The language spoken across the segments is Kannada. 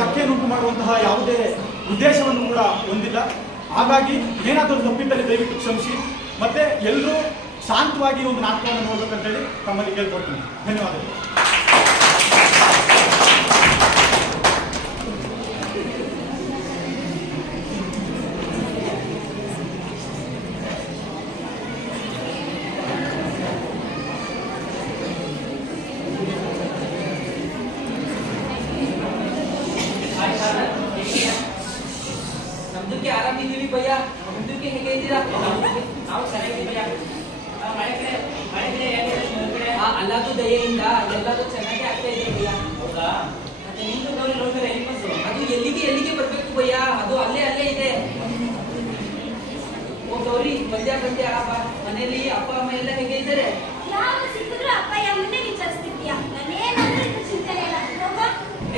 ಧಕ್ಕೆಯನ್ನುಂಟು ಮಾಡುವಂತಹ ಯಾವುದೇ ಉದ್ದೇಶವನ್ನು ಕೂಡ ಹೊಂದಿಲ್ಲ. ಹಾಗಾಗಿ ಏನಾದರೂ ತಪ್ಪಿದ್ದಲ್ಲಿ ದಯವಿಟ್ಟು ಕ್ಷಮಿಸಿ. ಮತ್ತೆ ಎಲ್ಲರೂ ಶಾಂತವಾಗಿ ಒಂದು ನಾಟಕವನ್ನು ನೋಡ್ಬೇಕಂತೇಳಿ ತಮ್ಮಲ್ಲಿ ಕೇಳ್ಕೊಳ್ತೀನಿ. ಧನ್ಯವಾದಗಳು. ನಮ್ದಕ್ಕೆ ಆರಾಮಿದ್ದೀವಿ ಭಯ್ಯ. ನಮ್ದಕ್ಕೆ ಹೇಗೆ ಇದ್ದೀರಾ? ನಾವು ಚೆನ್ನಾಗಿದ್ದೀವಿ ಭಯ್ಯ. ಅಲ್ಲದು ದಯೆಯಿಂದ ಎಲ್ಲರೂ ಚೆನ್ನಾಗಿ ಆಗ್ತಾ ಇದೆ ಭಯ್ಯ. ಹೌದಾ? ಮತ್ತೆ ನಿಮ್ದು ಗೌರಿ ನೋಡ್ತಾರೆ ಅದು ಎಲ್ಲಿಗೆ ಬರ್ಬೇಕು ಭಯ್ಯ? ಅದು ಅಲ್ಲೇ ಇದೆ. ಓ ಗೌರಿ, ಬಂದ್ಯಾ ಮನೆಯಲ್ಲಿ ಅಪ್ಪ ಅಮ್ಮ ಎಲ್ಲ ಹೇಗೆ ಇದ್ದಾರೆ?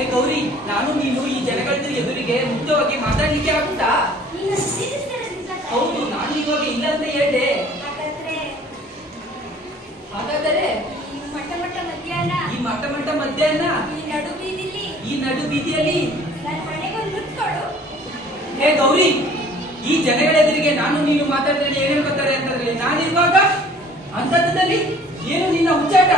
ಏ ಗೌರಿ, ನಾನು ನೀನು ಈ ಜನಗಳ ಎದುರಿಗೆ ಮುಕ್ತವಾಗಿ ಮಾತಾಡ್ಲಿಕ್ಕೆ ಆಗುತ್ತಾ? ಹೌದು, ನಾನು ಇವಾಗ ಇಲ್ಲ ಅಂತ ಹೇಳ್ದೆ. ಹಾಗಾದರೆ ಈ ಮಟ್ಟ ಮಧ್ಯಾಹ್ನ ಈ ನಡು ಬೀದಿಯಲ್ಲಿ ಹೇ ಗೌರಿ, ಈ ಜನಗಳ ಎದುರಿಗೆ ನಾನು ನೀನು ಮಾತಾಡಿದ್ರೆ ಏನ್ ಹೇಳ್ಕೊತಾರೆ ಅಂತಂದ್ರೆ ನಾನಿರುವಾಗ ಅಂತದ್ದಲ್ಲಿ ಏನು ನಿನ್ನ ಹುಚ್ಚಾಟ?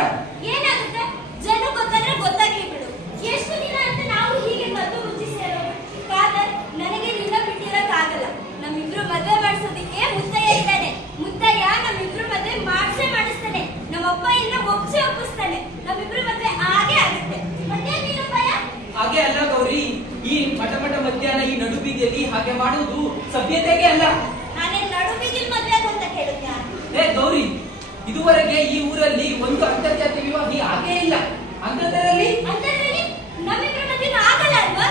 ಏನಾಗುತ್ತೆ? ಜನ ಗೊತ್ತಾದ್ರೆ ಗೊತ್ತಾಗ್ಲಿ ಬಿಡು. ಎಷ್ಟು ದಿನ ಅಂತ ನಾವು ಹೀಗೆ ಮದ್ದು ಮುಚ್ಚಿ ಸೇರೋದು? ಫಾದರ್, ನನಗೆ ನಿನ್ನ ಬಿಟ್ಟಿರಕ್ಕಾಗಲ್ಲ. ನಮ್ಮಿಬ್ರು ಮದುವೆ ಮಾಡಿಸೋದಕ್ಕೆ ಮುತ್ತಯ್ಯ ಇದ್ದಾನೆ. ಮುತ್ತಯ್ಯ ನಮ್ಮಿಬ್ರು ಮದುವೆ ಮಾಡಿಸ್ತಾನೆ. ನಮ್ಮಪ್ಪ ಇಲ್ಲ ಒಪ್ಪಿಸ್ತಾನೆ. ನಮ್ಮಿಬ್ರು ಮದುವೆ ಹಾಗೆ ಆಗುತ್ತೆ. ಮತ್ತೆ ನೀನು ಭಯ? ಹಾಗೆ ಅಲ್ಲ ಗೌರಿ, ಈ ಮಠ ಮಧ್ಯಾಹ್ನ ಈ ನಡು ಬೀದಿಯಲ್ಲಿ ಹಾಗೆ ಮಾಡುವುದು ಸಭ್ಯತೆಗೆ ಅಲ್ಲ. ನಾನೇ ನಡು ಬೀದಿಲಿ ಮದುವೆ ಅಂತ ಕೇಳಿದ್ಯಾ? ಏ ಗೌರಿ, ಇದುವರೆಗೆ ಈ ಊರಲ್ಲಿ ಒಂದು ಅಂತರ್ಜಾತಿ ವಿವಾಹ ಹಾಗೇ ಇಲ್ಲ. ಅಂತರಲ್ಲಿ ನಮ್ಮಿಬ್ರು ಮದುವೆ ಆಗಲ್ಲ ಅಲ್ವಾ?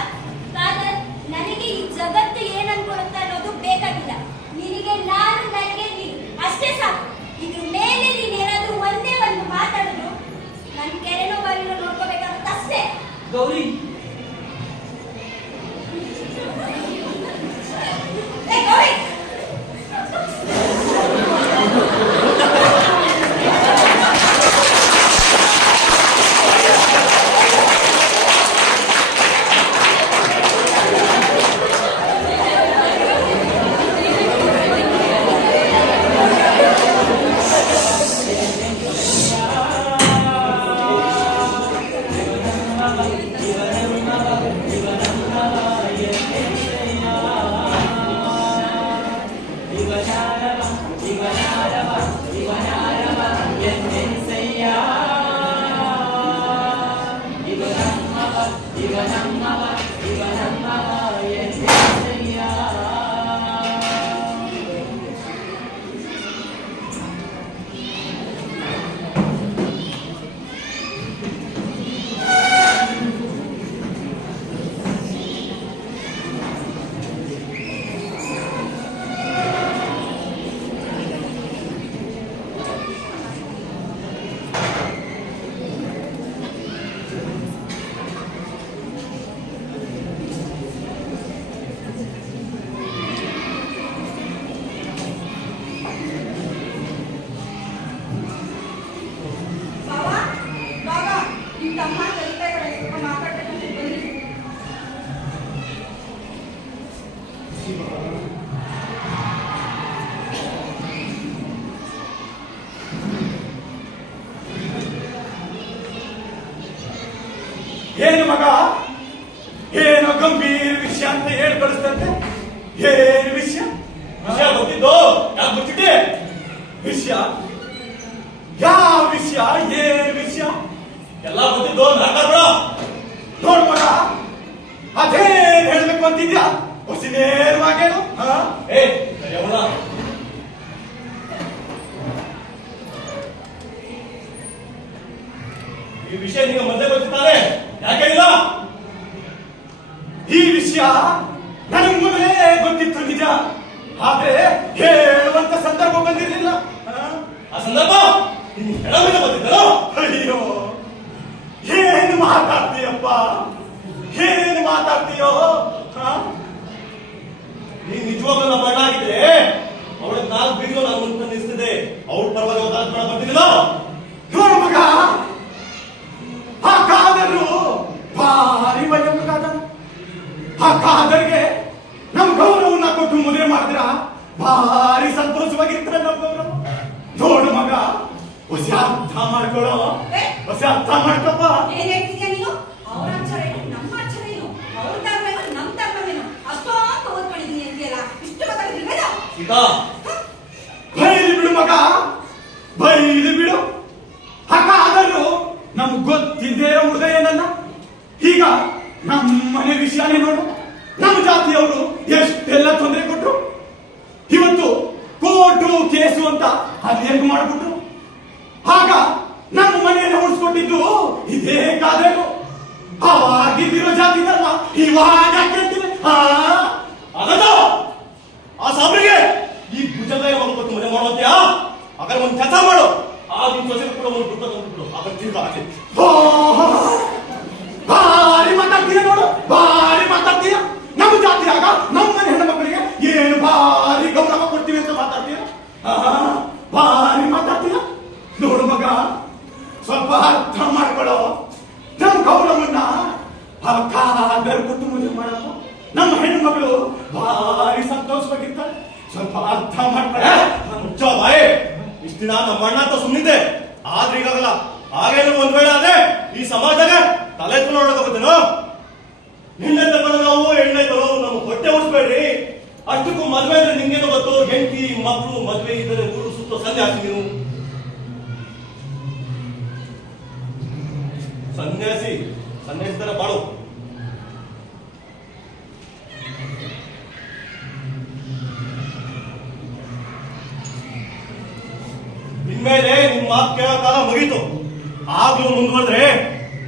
ಫಾದರ್, ನನಗೆ ಈ ಜಗತ್ತು ಏನ್ ಅನ್ಕೊಳುತ್ತೆ ಅನ್ನೋದು ಬೇಕಾಗಿಲ್ಲ. ನಿನಗೆ ನಾನು, ನನಗೆ ನೀನು, ಅಷ್ಟೇ ಸಾಕು. ಇದ್ರ ಮೇಲೆ ನೀನೇನಾದ್ರೂ ಒಂದೇ ಒಂದು ಮಾತಾಡೋದು ನನ್ ಕೆರೆನೋ ಬಾವಿನೋ ನೋಡ್ಕೋಬೇಕಾಗುತ್ತೆ ಅಷ್ಟೇ. ಗೌರಿ, ಏನು ಮಗ, ಏನೋ ಗಂಭೀರ ವಿಷಯ ಅಂತ ಹೇಳಿ ಕಳಿಸ್ತಂತೆ. ಏನು ವಿಷಯ? ವಿಷಯ ಗೊತ್ತಿದ್ದೋ? ಯಾಕೆ ಗೊತ್ತಿದೆ ವಿಷಯ? ಯಾವ ವಿಷಯ? ಏನ್ ವಿಷಯ? ಎಲ್ಲ ಗೊತ್ತಿದ್ದೋ? ನೋಡ್ ಮಗ, ಅದೇನ್ ಹೇಳ್ಬೇಕು ಅಂತಿದ್ಯಾ? ಹೊಸ ನೇರವಾಗೇನು? ಈ ವಿಷಯ ನಿಮಗೆ ಮೊದಲೇ ಗೊತ್ತಿದ್ದಾರೆ, ಯಾಕೆ ಇಲ್ಲ? ಈ ವಿಷಯ ನನಗೆ ಮೊದಲೇ ಗೊತ್ತಿತ್ತು ನಿಜ, ಆದ್ರೆ ಹೇಳುವಂತ ಸಂದರ್ಭ ಬಂದಿರಲಿಲ್ಲ. ಆ ಸಂದರ್ಭ ಗೊತ್ತಿದ್ದೋ? ಅಯ್ಯೋ, ಏನು ಮಾತಾಡ್ತೀಯಪ್ಪ, ಏನು ಮಾತಾಡ್ತೀಯೋ? ನೀನ್ ನಿಜವಾಗ್ಲೂ ಬಣ್ಣಾಗಿದ್ರೆ ಅವಳ 4 ಬೀದಿಗಳು ನಾನು ಮುಂದೆ ನಿಲ್ಸ್ತಿದ್ದೆ. ಅವ್ರ ಪರವಾಗಿ ಬರ್ತಿದ್ದಿಲ್ಲ. ನೋಡು ಮಗ, ಆ ಕಾದರು ಭಾರಿ ವಯಸ್ಸಾದ ಕಾದರ್ಗೆ ನಮ್ ಗೌರವನ್ನ ಕೊಟ್ಟು ಮದುವೆ ಮಾಡಿದ್ರ ಭಾರಿ ಸಂತೋಷವಾಗಿರ್ತಾರೆ ನಮ್ ಗೌರವ. ನೋಡು ಮಗ, ಹೊಸ ಅರ್ಥ ಮಾಡ್ಕೊಳ್ಳೋ, ಹೊಸ ಅರ್ಥ ಮಾಡ್ಕೊಪ್ಪ. ಏನ್ ಹೇಳ್ತಿದ್ಯಾ ನೀನು? ಅವ್ರ ಆಚಾರ ಏನು, ನಮ್ಮ ಆಚಾರ ಏನು? ಅವ್ರ ಧರ್ಮ ಏನು, ನಮ್ಮ ಧರ್ಮವೇನು? ಅಷ್ಟೊಂದು ಓದ್ಕೊಂಡಿದ್ದೀನಿ ಅಂತೀಯಲ್ಲ, ಇಷ್ಟು ಗೊತ್ತಾಗೋದಿಲ್ವೇನೋ? ಸೀತಾ, ಬೈಲಿ ಬಿಡು ಮಗ, ಬೈಲಿ ಬಿಡು. ಹಾಗಾದರೂ ನಮ್ಗ್ ಗೊತ್ತಿದ್ದೇ ಇರೋ ಹುಡುಗ ಏನನ್ನ. ಈಗ ನಮ್ಮ ಮನೆ ವಿಷಯನೇ ನೋಡು. ನಮ್ಮ ಜಾತಿಯವರು ಎಷ್ಟೆಲ್ಲ ತೊಂದರೆ ಕೊಟ್ರು. ಇವತ್ತು ಕೋರ್ಟು ಕೇಸು ಅಂತ ಅದೇನು ಮಾಡ್ಬಿಟ್ರು. ಆಗ ನಮ್ಮ ಮನೆಯನ್ನು ಉಳಿಸ್ಕೊಂಡಿದ್ದು ಇದೇ ಕಾದೇನು. ಅವಾಗಿದ್ದಿರೋ ಜಾತಿ ಧರ್ಮ ಇವಾಗ ಕೇಳ್ತೀವಿ. ಆಗದು ಆ ಸಾಬ್ರಿಗೆ ಈ ಭುಜಗಾಯ ಮಾಡ್ಕೊಟ್ಟು ಮನೆ ಮಾಡುವಂತೆಯಾ? ಹಾಗಾದ್ರೆ ಒಂದು ಕೆಲಸ ಮಾಡು, ಆ ನಿನ್ ಸೊಸೆ ಕೂಡ ಒಂದು ದುಡ್ಡು ತಂದ್ಬಿಡು. ಆಗ ತಿರ್ಗ ಆಚೆ ಭಾರಿ ಮಾತಾಡ್ತೀಯ ನೋಡು, ಭಾರಿ ಮಾತಾಡ್ತೀಯ. ನಮ್ಮ ಜಾತಿಯಾಗ ನಮ್ಮ ಮನೆ ಹೆಣ್ಮಕ್ಳಿಗೆ ಏನು ಭಾರಿ ಗೌರವ ಕೊಡ್ತೀವಿ ಅಂತ ಮಾತಾಡ್ತೀಯ. ಭಾರಿ ಮಾತಾಡ್ತೀಯ ನೋಡು ಮಗ, ಸ್ವಲ್ಪ ಅರ್ಥ ಮಾಡ್ಕೊಳ್ಳೋ. ನಮ್ಮ ಗೌರವನ್ನ ಕಾದರ್ ಕೊಟ್ಟು ಮದುವೆ ಮಾಡಲ್ಲ. ನಮ್ಮ ಹೆಣ್ಮಕ್ಳು ಭಾರಿ ಸಂತೋಷವಾಗಿರ್ತಾರೆ. ಸ್ವಲ್ಪ ಅರ್ಥ ಮಾಡ್ಕೊಳ್ಳ. ಮುಚ್ಚ ಬಾಯ್. ಇಷ್ಟ ದಿನ ನಮ್ಮ ಅಣ್ಣ ಅಂತ ಸುಮ್ಮನಿದ್ದೆ, ಆದ್ರೆ ಈಗಾಗಲ್ಲ. ಹಾಗೇನು ಒಂದ್ ವೇಳೆ ಆದ್ರೆ ಈ ಸಮಾಜಕ್ಕೆ ತಲೆ ಎತ್ತು ನೋಡೋಕೋಬೇಕೇನು? ಹೆಣ್ಣೆ ತಗೊಂಡು ನಾವು ಎಣ್ಣೆ ತಗೋ ನಮ್ಮ ಹೊಟ್ಟೆ ಉಳಿಸ್ಬೇಡ್ರಿ. ಅಷ್ಟಕ್ಕೂ ಮದ್ವೆ ಅಂದ್ರೆ ನಿಮ್ಗೇನು ಗೊತ್ತು? ಹೆಂಡತಿ ಮಕ್ಕಳು ಮದ್ವೆ ಇದ್ದರೆ ಊರು ಸುತ್ತೋ ಸನ್ಯಾಸಿ ನೀವು. ಸನ್ಯಾಸಿ ಸನ್ಯಾಸಿ ತರ ಬಾಳು. ಇನ್ಮೇಲೆ ನಿಮ್ಮ ಮಾತು ಕೇಳೋ ಕಾಲ ಮುಗೀತು. ಆಗ್ಲೂ ಮುಂದುವರೆದ್ರೆ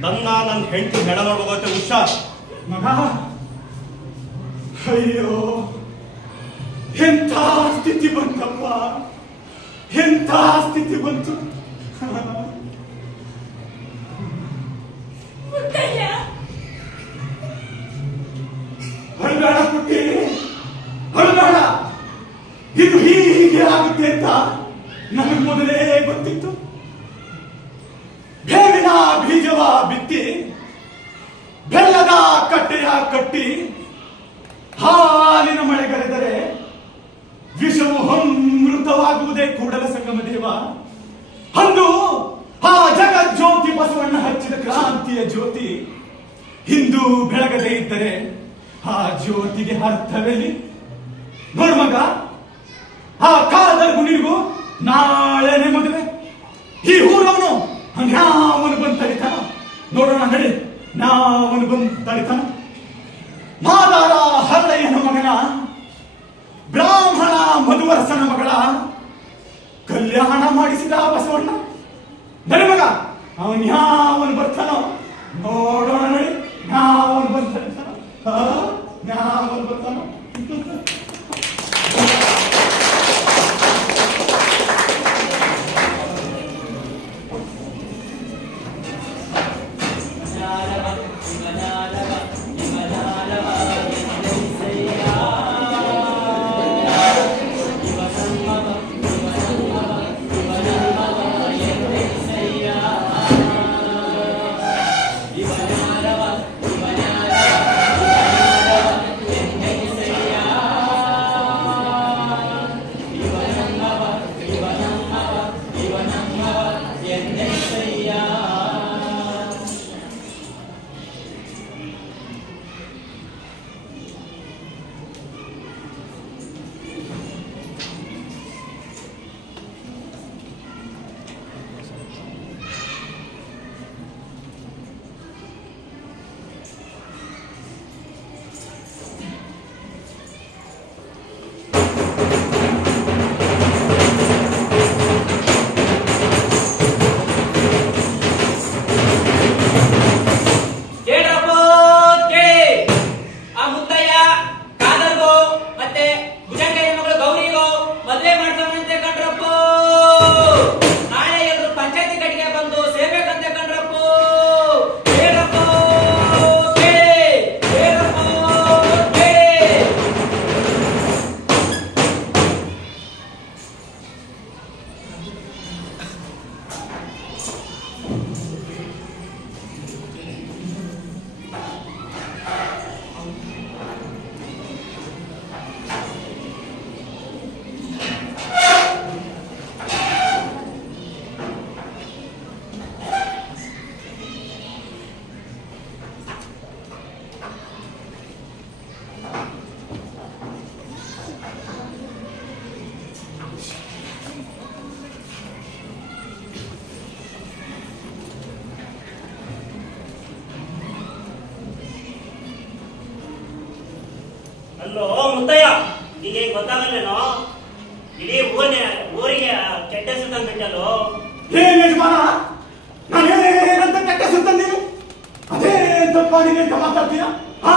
ನನ್ನ ಹೆಂಡತಿ ಹೆಣ ನೋಡ್ಬೋಗುತ್ತೆ. ಹುಷಾರ್ ಮಗ. ಅಯ್ಯೋ, ಎಂಥ ಸ್ಥಿತಿ ಬಂತಪ್ಪ, ಎಂಥ ಸ್ಥಿತಿ ಬಂತು. ಮುತ್ತಯ್ಯ, ಹೊರಬೇಡ ಪುಟ್ಟಿ, ಹೊರಬೇಡ. ಇದು ಹೀಗೆ ಆಗುತ್ತೆ ಅಂತ ನಮಗೆ ಮೊದಲೇ ಗೊತ್ತಿತ್ತು. ಬೇವಿನ ಬೀಜವ ಬಿತ್ತಿ, ಬೆಲ್ಲದ ಕಟ್ಟೆಯ ಕಟ್ಟಿ, ಹಾಲಿನ ಮಳೆಗರೆದರೆ ವಿಷವು ಅಮೃತವಾಗುವುದೇ ಕೂಡಲ ಸಂಗಮ ದೇವ. ಅಂದು ಆ ಜಗಜ್ಯೋತಿ ಬಸವಣ್ಣ ಹಚ್ಚಿದ ಕ್ರಾಂತಿಯ ಜ್ಯೋತಿ ಇಂದು ಬೆಳಗದೇ ಇದ್ದರೆ ಆ ಜ್ಯೋತಿಗೆ ಅರ್ಥವೆಲ್ಲಿ? ನೋಡು ಮಗ, ಆ ಕಾಲದರ್ಗು ನಿನಗೂ ನಾಳೆನೆ ಮದುವೆ. ಈ ಊರವನು ಹಂಗ್ಯಾವನು ಬಂದು ತಡಿತಾನ ನೋಡೋಣ, ನಡಿ. ನಾವನು ಬಂದು ತಡಿತಾನ. ಮಾದಾರ ಹರಳಯ್ಯನ ಮಗನ, ಬ್ರಾಹ್ಮಣ ಮಧುವರಸನ ಮಗಳ ಕಲ್ಯಾಣ ಮಾಡಿಸಿದ ಬಸವಣ್ಣ. ನಡಿ ಮಗ, ಅವನ್ ಯಾವನು ಬರ್ತಾನೋ ನೋಡೋಣ, ನಡಿ. ಯಾವನು ಬಂದು ತಡಿತಾನೋ, ಯಾವನು ಬರ್ತಾನೋ. ಅಲ್ಲೋ ಮುತ್ತಯ್ಯ, ಈಗ ಗೊತ್ತಾಗಲ್ಲೇನೋ? ಇಡೀ ಊರಿಗೆ ಕೆಟ್ಟ ಹೆಸರು ತಂದ್ಬಿಟ್ಟಲ್ಲೋ. ಏನ್ ಯಜಮಾನ, ನಾನೇನಂತ ಕೆಟ್ಟ ಹೆಸರು ತಂದೀನಿ? ಅದೇ ತಪ್ಪಾಗಿದೆ ಅಂತ ಮಾತಾಡ್ತೀರಾ? ಹಾ,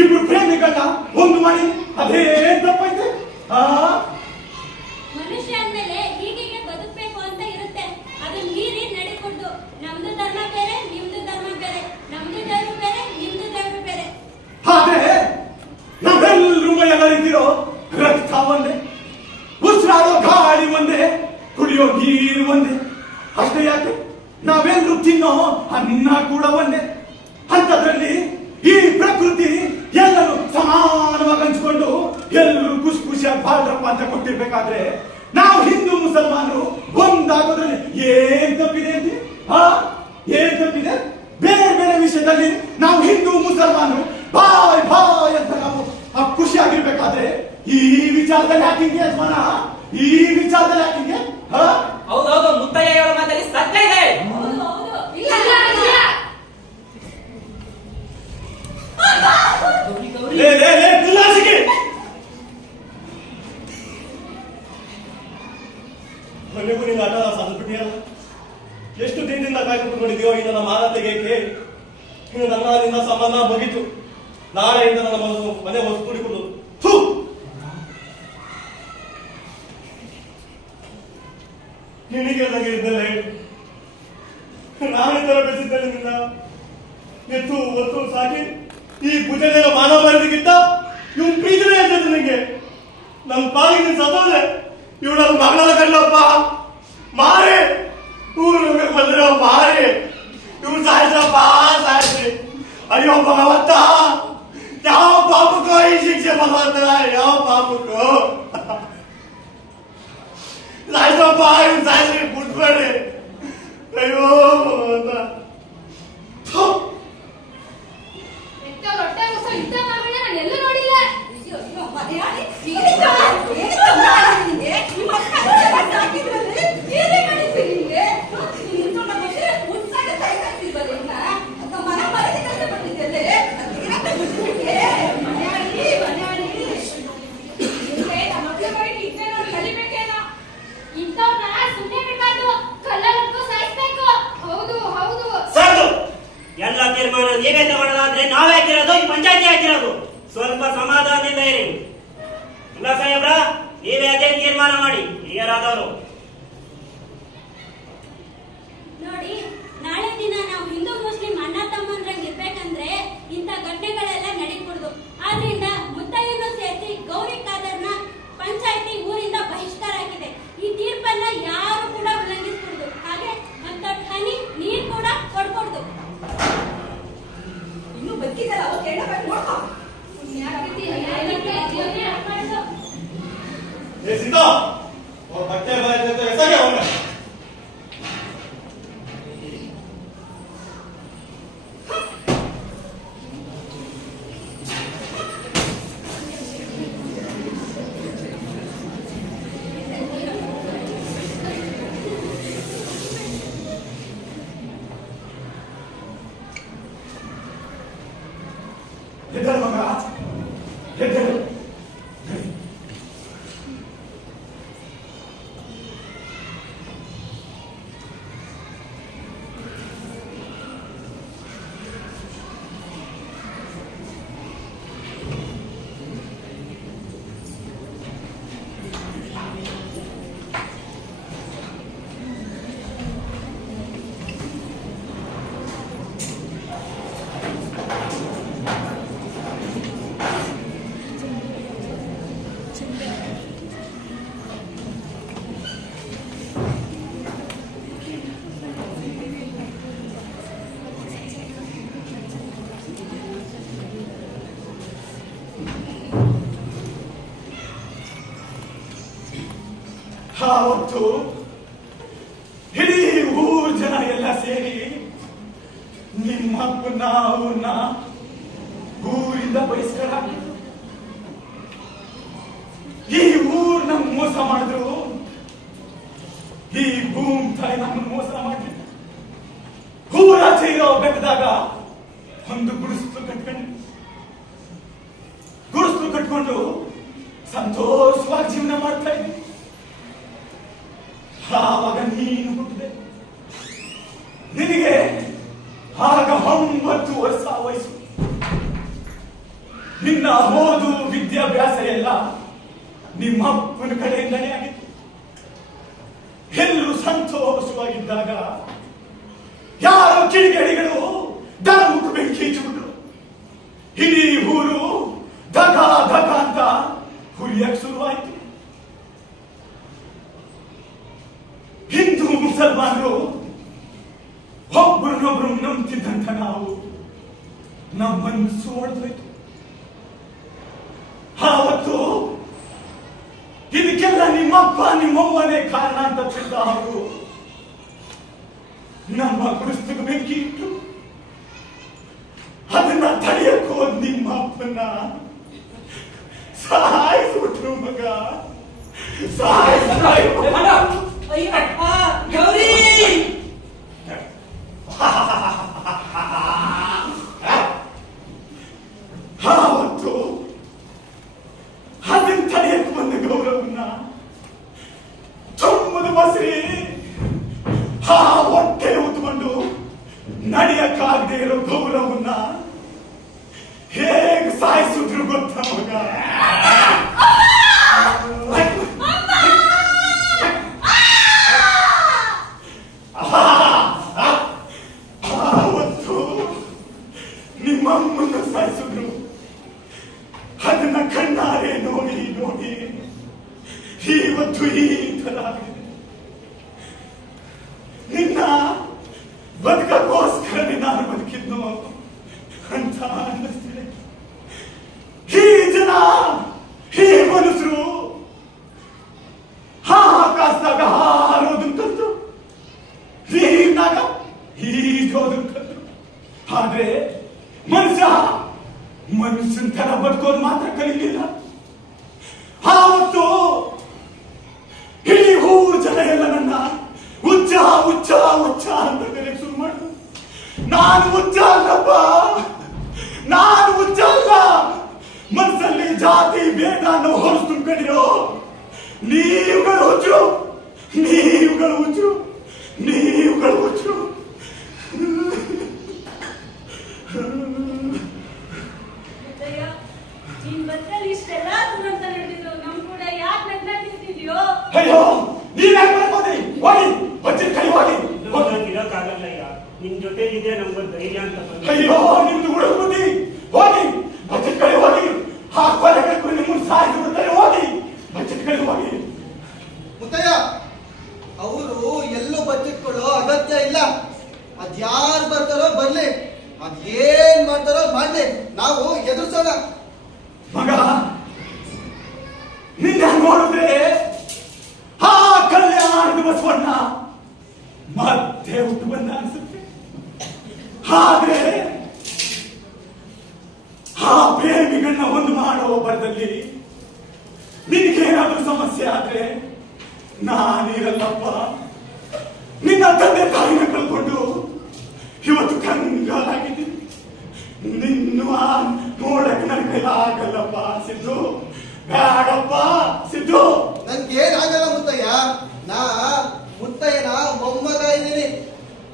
ಇಬ್ರು ಪ್ರೇಮಿಗಳನ್ನ ಒಂದು ಮಾಡಿ ಅದೇ ತಪ್ಪೈತೆ? ಮನುಷ್ಯ ಅಂದ್ಮೇಲೆ ಹೀಗೆ ಬದುಕಬೇಕು ಅಂತ ಇರುತ್ತೆ. ಅದನ್ನ ಮೀರಿ ನಡೆಕೊಡ್ದು. ನಮ್ದು ಧರ್ಮ ಬೇರೆ, ನಿಮ್ದು ಧರ್ಮ ಬೇರೆ, ನಮ್ದು ದೇವ್ರು ಬೇರೆ, ನಿಮ್ದು ದೇವ್ರು ಬೇರೆ. ಆದ್ರೆ ನಾವೆಲ್ಲರೂ ಎಲ್ಲರಿದ್ದೀರೋ ರಕ್ತ ಒಂದೇ, ಉಸಿರಾಡೋ ಗಾಳಿ ಒಂದೇ, ಕುಡಿಯೋ ನೀರು ಒಂದೇ. ಅಷ್ಟೇ ಯಾಕೆ, ನಾವೆಲ್ಲರೂ ತಿನ್ನೋ ಅನ್ನ ಕೂಡ ಒಂದೇ. ಅಂತದ್ರಲ್ಲಿ ಈ ಪ್ರಕೃತಿ ಎಲ್ಲರೂ ಸಮಾನವಾಗಿ ಹಂಚ್ಕೊಂಡು ಎಲ್ಲರೂ ಖುಷಿ ಖುಷಿಯಾಗಿ ಬಾಳ್ರಪ್ಪ ಅಂತ ಕೊಟ್ಟಿರ್ಬೇಕಾದ್ರೆ ನಾವು ಹಿಂದೂ ಮುಸಲ್ಮಾನರು ಒಂದಾಗೋದ್ರಲ್ಲಿ ಏನ್ ತಪ್ಪಿದೆ ಅಂತ? ಏನ್ ತಪ್ಪಿದೆ? ಬೇರೆ ಬೇರೆ ವಿಷಯದಲ್ಲಿ ನಾವು ಹಿಂದೂ ಮುಸಲ್ಮಾನರು ಬಾಯ್ ಬಾಯ್ ಅಂತ ನಾವು ಖುಷಿಯಾಗಿರ್ಬೇಕಾದ್ರೆ ಈ ವಿಚಾರದಲ್ಲಿ ಯಾಕಿಂಗೆ ಯಜಮಾನ? ಈ ವಿಚಾರದಲ್ಲಿ ಯಾಕಿಂಗೆ? ಹೌದೌದು, ಮುತ್ತಯ್ಯ ಹೇಳೋ ಮಾತಲ್ಲಿ ಸತ್ಯ ಇದೆ. ಹೌದು ಹೌದು. ಇಲ್ಲ ಗೌರಿ ಗೌರಿ, ಲೇ ಲೇ ಲೇ ಪಿಲ್ಲಾಸಿಗೆ, ಕೊನೆಗೂ ನಿನ್ನ ಆಟ ಸಾಧಿಸ್ಬಿಟ್ಟಿಯಲ್ಲ. ಎಷ್ಟು ದಿನದಿಂದ ಕಾಯ್ಕೊಂಡು ನೋಡಿದ್ಯೋ ಈ ನನ್ನ ಮಾನತೆಗೆ? ಇನ್ನು ನಿನ್ನ ಸಂಬಂಧ ಮುಗಿತು. ನಾಳೆಯಿಂದ ನನ್ನ ಮನೆ ಹೊಸ ಕುಡಿಕೊಂಡು ನಿನಗೆ ನನಗೆ ಇದ್ದಲ್ಲೇ ನಾನು ತರ ಬೆಳೆಸಿದ್ದೇನೆ. ನಿನ್ನ ಎತ್ತು ಒತ್ತು ಸಾಕಿ ಈ ಭುಜನೆಯ ಮಾನ ಬರೋದಕ್ಕಿಂತ ಇವ್ ಪ್ರೀತಿನೇ ಇರ್ತದೆ ನಿಂಗೆ. ನನ್ನ ಪಾಲಿಗೆ ಸತ್ತೋದೆ. ಇವ್ ನನ್ನ ಮಗಳ ಕಣ್ಣಪ್ಪ ಮಾರಿ ಊರಿಗೆ ಬಂದಿರೋ ಮಾರಿ ಇವ್ರು ಸಾಯಿಸಪ್ಪ ಸಾಯಿಸಿ. ಅಯ್ಯೋ ಭಗವಂತ, ಯಾವ ಪಾಪಕ್ಕೋ ಈ ಶಿಕ್ಷೆ ಭಗವಂತ, ಯಾವ ಪಾಪಕ್ಕೋ ಸಾಯಿಸಪ್ಪ, ಇವ್ರು ಸಾಯಿಸಿ ಬಿಟ್ಬೇಡಿ. ಅಯ್ಯೋ ಭಗವಂತ. ಹೊಟ್ಟೆ ಹೊಸ ಯುದ್ಧ ಮಾಡ್ಬಿಡ, ನಾನು ಎಲ್ಲೂ ನೋಡಿಲ್ಲ. ಅಯ್ಯೋ ಅಯ್ಯೋ ಮಲಯಾಳಿ, ಏನಕ್ಕೆ ಮಾಡಿ ನಿಂಗೆ? ನಿಮ್ಮ ಅಕ್ಕ ಸಾಕಿದ್ರಲ್ಲಿ ಏನೇ ಮಾಡಿದ್ವಿ ನಿಂಗೆ? ನಿಂತ್ಕೊಂಡ ಬಂದ್ರೆ ಉಂಟಾಗ ಸಾಯ್ತಾಗ್ತಿಲ್ವಲ್ಲ ಇನ್ನ? ಅಕ್ಕ ಮನೆ ಮರದಿ ಕಷ್ಟಪಟ್ಟಿದ್ದಲ್ಲೇ ಅದಕ್ಕೆ ಬಿಟ್ಬಿಟ್ಟೆ. ಮಲಯಾಳಿ ಮಲಯಾಳಿ ನಮ್ಮ ಮಕ್ಕಳ ಬಗ್ಗೆ ಇದ್ದೇ ನೋಡಿ ಕಲಿಬೇಕೇನೋ. ಇಂಥವ್ರನ್ನ ಸುಮ್ಮನೆ ಬಿಡ್ಬಾರ್ದು, ಕಲ್ಲಲ್ಲೂ ಸಾಯಿಸ್ಬೇಕು. ಹೌದು ಹೌದು. ಸಾಕು, ಎಲ್ಲ ತೀರ್ಮಾನ ನೀವೇ ತಗೊಳ್ಳೋದಾದ್ರೆ ನಾವೇ ಹಾಕಿರೋದು, ಈ ಪಂಚಾಯತಿ ಹಾಕಿರೋದು. ಸ್ವಲ್ಪ ಸಮಾಧಾನದಿಂದ ಇರಿ. ಇಲ್ಲ ಸಾಹೇಬ್ರ, ನೀವೇ ಅದೇ ತೀರ್ಮಾನ ಮಾಡಿ, ಹಿರಿಯರಾದವರು. ನೋಡಿ, ನಾಳೆ ದಿನ ನಾವು ಹಿಂದೂ ಮುಸ್ಲಿಂ ಅಣ್ಣ ತಮ್ಮಂದ್ರಂಗ್ ಇರ್ಬೇಕಂದ್ರೆ ಇಂಥ ಘಟನೆಗಳೆಲ್ಲ ನಡೀಕೂಡ್ದು. ಆದ್ರಿಂದ ಮುತ್ತಯ್ಯನೂ ಸೇರಿಸಿ ಗೌರಿ ಖಾದರ್ನ ಪಂಚಾಯತಿ ಊರಿಂದ ಬಹಿಷ್ಕಾರ ಆಗಿದೆ. ಈ ತೀರ್ಪನ್ನ ಯಾರು ಕೂಡ ಉಲ್ಲಂಘಿಸಕೂಡ್ದು. ಹಾಗೆ ಒಂದ್ ಹನಿ ನೀರ್ ಕೂಡ ಕೊಡ್ಕೊಡ್ದು. ಇನ್ನು ಬದುಕಿದಾರ ಅವ್ರು ಕೇಳಬೇಕು ನೋಡ್ಕೊ. ಏ ಸೀತಾ, ಅವ್ರ ಬಟ್ಟೆ ಬಾಯ್ತು ಎಸಾಗೆ ಅವನ. ಎದ್ದಳು ಮಗ, ಎದ್ದಳು. ಆವತ್ತು ಇಡೀ ಊರ್ ಜನ ಎಲ್ಲ ಸೇರಿ ನಿಮ್ಮ ಅವನ್ನ ಊರಿಂದ ಬಹಿಷ್ಕಾರ ಹಾಕಿದ್ರು. ಈ ಊರ್ ನಮ್ ಮೋಸ ಮಾಡಿದ್ರು, ಈ ಭೂಮಿ ತಾಯಿ ನಮ್ಮನ್ನು ಮೋಸ ಮಾಡಿದ್ರು. ಊರಾಚೆ ಇರೋ ಬೆಟ್ಟದಾಗ ಒಂದು ಗುಡಿಸ್ಲು ಕಟ್ಕೊಂಡು ಇಟ್ಕೊಂಡು ಸಂತೋಷವಾಗಿ ಜೀವನ ಮಾಡ್ತಾ ಇದ್ದೆ. ಆವಾಗ ನೀನು ಹುಟ್ಟಿದೆ. ನಿನಗೆ ಆಗ 9 ವರ್ಷ ವಯಸ್ಸು. ನಿನ್ನ ಓದು ವಿದ್ಯಾಭ್ಯಾಸ ಎಲ್ಲ ನಿಮ್ಮ ಅಪ್ಪನ ಕಡೆಯಿಂದನೇ ಆಗಿತ್ತು. ಎಲ್ಲರೂ ಸಂತೋಷವಾಗಿದ್ದಾಗ ಯಾರೋ ಕಿಡಿಗೇಡಿಗಳು ಧರ್ಮಕ್ಕೆ ಬೆಂಕಿ ಹಚ್ಚಿಬಿಟ್ರು. ಇಡೀ ಊರು ಧಗ ಧಗ ಅಂತ ಹುರಿಯಕ್ಕೆ ಶುರುವಾಯಿತು. ಹಿಂದೂ ಮುಸಲ್ಮಾನರು ಒಬ್ಬರನ್ನೊಬ್ರು ನಂಬ್ತಿದ್ದಂತ ನಾವು ನಮ್ಮ ಮನಸ್ಸು ಹೊಡೆದೋಯ್ತು. ಆವತ್ತು ಇದಕ್ಕೆಲ್ಲ ನಿಮ್ಮಪ್ಪ ನಿಮ್ಮವ್ವನೇ ಕಾರಣ ಅಂತ ತಿಳಿದ ಅವರು ನಮ್ಮ ಕುಡಿಸ್ತಿಗೆ ಬೆಂಕಿ ಇಟ್ಟು ಅದನ್ನ ತಡೆಯಕ್ಕೆ ಹೋದ್ ನಿಮ್ಮ ಅಪ್ಪನ ಸಾಯಿಸ್ಬಿಟ್ರು. ಮಗ ಅಯ್ಯಪ್ಪ ಗೌರಿ ಆವತ್ತು ಅದನ್ನ ತಡೆಯಕ್ಕೆ ಬಂದ ಗೌರವನ್ನ ಚೊಮ್ಮದ ಬಸ್ರಿ ಆ ಹೊಟ್ಟೆ ಉತ್ಕೊಂಡು ನಡೆಯಕ್ಕಾಗದೆ ಇರೋ ಗೌರವನ್ನ ಹೇಗೆ ಸಾಯಿಸಿದ್ರು ಗೊತ್ತ ಮಗ? ಆವತ್ತು ನಿಮ್ಮಮ್ಮನ್ನ ಸಾಯಿಸಿದ್ರು. ಅದನ್ನ ಕಣ್ಣಾರೆ ನೋಡಿ ನೋಡಿ ಇವತ್ತು ಈ ತರ ಆಗಿದೆ. ನಿನ್ನ ಬದುಕಕ್ಕೋಸ್ಕರ ನಾನು ಬದುಕಿದ್ನು ಅಂತ ಅನ್ನಿಸ್ತಿದೆ. ಈ ಜನ ಈ ಮನುಷ್ಯರು ಆಕಾಶದಾಗ ಹಾರೋದನ್ನ ಕಲ್ತು, ನೀರಿನಾಗ ಈಜೋದನ್ನ ಕಲ್ತು. ಆದ್ರೆ ಮನುಷ್ಯನ ತರ ಬದುಕೋದು ಮಾತ್ರ ಕಲಿಲಿಲ್ಲ. ಆವತ್ತು ಇಡೀ ಊರು ಜನ ಎಲ್ಲ ನನ್ನ ಹುಚ್ಚ ಹುಚ್ಚ ಹುಚ್ಚ ಅಂತ ಕರೆಯಕ್ಕೆ ಶುರು ಮಾಡಿದ್ರು. ನಾನು ಹುಚ್ಚ ಅಲ್ಲಪ್ಪ, ನಾನು ಹುಚ್ಚ ಅಲ್ಲ. ಮನಸ್ಸಲ್ಲಿ ಜಾತಿ ಭೇದ ಅನ್ನೋ ಹೊರಸು ತುಂಬಿಕೊಂಡಿರೋ ನೀವುಗಳು ಹುಚ್ಚರು, ನೀವುಗಳು ಹುಚ್ಚರು, ನೀವುಗಳು ಹುಚ್ಚರು. ಇಷ್ಟೆಲ್ಲ ದುರಂತ ನಡೆದಿದ್ರು ನಮ್ ಕೂಡ ಯಾಕೆ ನಗ್ನಾಡ್ತಿದ್ಯೋ? ಅಯ್ಯೋ ನೀವ್ಯಾಕೆ ಬರ್ಬೋದ್ರಿ? ಹೋಗಿ ಬಚ್ಚಿನ ಕೈ ಹೋಗಿ. ಇರೋಕ್ಕಾಗಲ್ಲ ಈಗ. ನಿಮ್ ಜೊತೆ ಇದೆ ನಮ್ಗೆ ಧೈರ್ಯ ಅಂತ ಬಂದು. ಅಯ್ಯೋ ನಿಮ್ದು ಹುಡುಗ ಬುದ್ಧಿ. ಹೋಗಿ ಬಚ್ಚಿನ ಕೈ ಹೋಗಿ. ಆ ಕೊಲೆಗಳು ನಿಮ್ಮನ್ನು ಸಾಯಿಸಿ ಬಿಡ್ತಾರೆ. ಹೋಗಿ ಬಚ್ಚಿನ ಕೈ ಹೋಗಿ. ಮುತ್ತಯ್ಯ, ಅವರು ಎಲ್ಲೂ ಬಚ್ಚಿಟ್ಕೊಳ್ಳೋ ಅಗತ್ಯ ಇಲ್ಲ. ಅದ್ಯಾರು ಬರ್ತಾರೋ ಬರ್ಲಿ, ಅದೇನ್ ಮಾಡ್ತಾರೋ ಮಾಡ್ಲಿ, ನಾವು ಎದುರಿಸೋಣ. ಮಗ ನಿನ್ನ ನೋಡಿದ್ರೆ ಆ ಕಲ್ಯಾಣದ ಬಸವಣ್ಣ ಮತ್ತೆ ಹುಟ್ಟು ಬಂದ ಅನ್ಸುತ್ತೆ. ಆದ್ರೆ ಆ ಪ್ರೇಮಿಗಳನ್ನ ಒಂದು ಮಾಡೋ ಬರದಲ್ಲಿ ನಿನಗೇನಾದ್ರೂ ಸಮಸ್ಯೆ ಆದ್ರೆ ನಾನಿರಲ್ಲಪ್ಪ. ನಿನ್ನ ತಂದೆ ತಾಯಿನ ಕಳ್ಕೊಂಡು ಇವತ್ತು ಕಂಗಾಲಾಗಿದ್ದೀನಿ. ನಿನ್ನ ನೋಡಕ್ ನನ್ನ ಕೈಲಿ ಆಗಲ್ಲಪ್ಪ ಸಿದ್ದು. ಬೇಡಪ್ಪ ಸಿದ್ದು. ನನ್ಗೇನಾಗಲ್ಲ ಮುತ್ತಯ್ಯ. ನಾ ಮುತ್ತಯ್ಯನ ಮೊಮ್ಮಗ ಇದ್ದೀನಿ.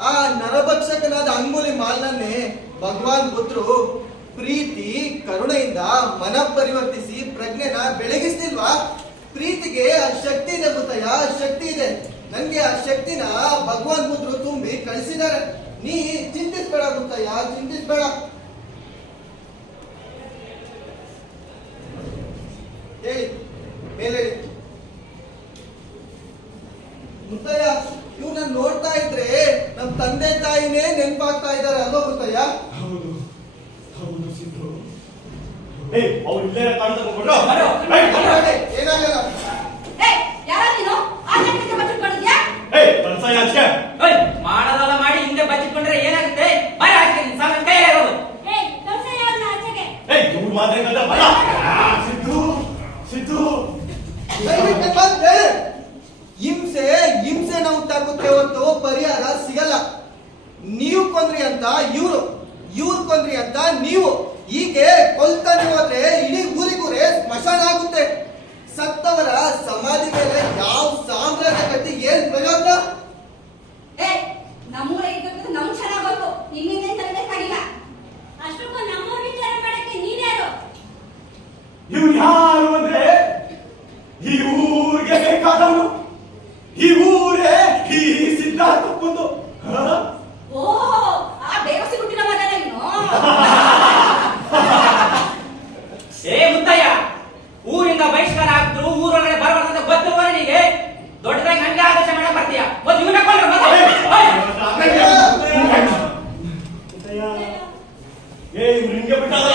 ಆ ನರಭಕ್ಷಕನಾದ ಅಂಗುಲಿ ಮಾಲ್ನನ್ನೇ ಭಗವಾನ್ ಬುದ್ಧರು ಪ್ರೀತಿ ಕರುಣೆಯಿಂದ ಮನ ಪರಿವರ್ತಿಸಿ ಪ್ರಜ್ಞೆನ ಬೆಳಗಿಸ್ತಿಲ್ವಾ? ಪ್ರೀತಿಗೆ ಆ ಶಕ್ತಿ ಇದೆ ಮುತ್ತಯ್ಯ, ಶಕ್ತಿ ಇದೆ. ನನ್ಗೆ ಆ ಶಕ್ತಿನ ಭಗವಾನ್ ಬುದ್ಧರು ತುಂಬಿ ಕಳಿಸಿದ್ದಾರೆ. ನೀ ಚಿಂತಿಸ್ಬೇಡ ಮುತ್ತಯ್ಯ, ಚಿಂತಿಸ್ಬೇಡ. ಹೇಳಿ ಮೇಲೆ ಹೇಳಿ. ಮುತ್ತಯ್ಯ, ಇವ್ರನ್ನ ನೋಡ್ತಾ ಇದ್ರೆ ನಮ್ ತಂದೆ ತಾಯಿನೇ ನೆನಪಾಗ್ತಾ ಇದ್ದಾರೆ ಅಲ್ವಾ ಮುತ್ತಯ್ಯ? ಹೌದು ಹೌದು ಸಿದ್ದು. ಅವ್ರು ಇಲ್ಲೇ ಕಾಣ್ತಾ ಹೋಗ್ಬಿಟ್ರು. ಏನಾಗಲ್ಲ. ಯಾರ ನೀನು? ಆ ಕಡೆಗೆ ಬಚ್ಚಿಟ್ಕೊಂಡಿದ್ಯಾ? ಕಳ್ಸಯ್ಯ ಅಷ್ಟೇ. ಮಾಡೋದಲ್ಲ ಮಾಡಿ ಹಿಂದೆ ಬಚ್ಚಿಟ್ಕೊಂಡ್ರೆ ಏನಾಗುತ್ತೆ? ಬಾಯ್ ಹಾಕ್ತೀನಿ ಸಾಮಾನ್ ಕೈ ಇರೋದು. ಕಳ್ಸಯ್ಯ ಅವ್ರನ್ನ ಆಚೆಗೆ. ಇವ್ರು ಮಾತಾಡ್ಕೊಂಡ್ರೆ ಬರ. ಸಿದ್ದು ಸಿದ್ದು. ದಯವಿಟ್ಟು ಬಂದ್ ಹೇಳು. ಹಿಂಸೆನ ಉಂಟಾಗುತ್ತೆ ಹೊರತು ಪರಿಹಾರ ಸಿಗಲ್ಲ. ನೀವು ಕೊಂದ್ರಿ ಅಂತ ಇವ್ರು ಕೊಂದ್ರಿ ಅಂತ ನೀವು ಹೀಗೆ ಕೊಲ್ತಾನೆ ಹೋದ್ರೆ ಇಡೀ ಊರಿಗೂರೇ ಸ್ಮಶಾನ ಆಗುತ್ತೆ. ಸತ್ತವರ ಸಮಾಧಿ ಮೇಲೆ ಯಾವ ಸಾಮ್ರಾಜ್ಯ ಕಟ್ಟಿ ಏನ್ ಪ್ರಯೋಜನ? ಏ ನಮ್ಮೂರ ಇದ್ದದ್ದು ನಮ್ ಚೆನ್ನಾಗ್ ಗೊತ್ತು, ನಿನ್ನಿಂದ ತರಬೇಕ ಆಗಿಲ್ಲ. ಅಷ್ಟಕ್ಕೂ ನಮ್ಮವ್ರ ವಿಚಾರ ಮಾಡಕ್ಕೆ ನೀನ್ಯಾರು? ಇವನು ಯಾರು ಅಂದ್ರೆ ಈ ಊರಿಗೆ ಬೇಕಾದವನು. ಈ ಊರೇ ಈ ಸಿದ್ಧಾರ್ಥಪ್ಪಂದು. ಓ ಆ ಬೇವಸಿ ಹುಟ್ಟಿನ ಮಗನ ನೀನು. ಏ ಮುತ್ತಯ್ಯ, ಊರಿಂದ ಬಹಿಷ್ಕಾರ ಆಗ್ತರು ಊರೊಳಗಡೆ ಬರಬಾರ್ದಂತ ಗೊತ್ತಿರುವ ನಿನಗೆ ದೊಡ್ಡದಾಗಿ ನನಗೆ ಆದೇಶ ಮಾಡಕ್ ಬರ್ತೀಯ? ಒಂದು ಇವನ ಕೊಂಡ್ರೆ ಮತ್ತೆ ಏ ಇವ್ರು ಹಿಂಗೆ ಬಿಟ್ಟಾಗ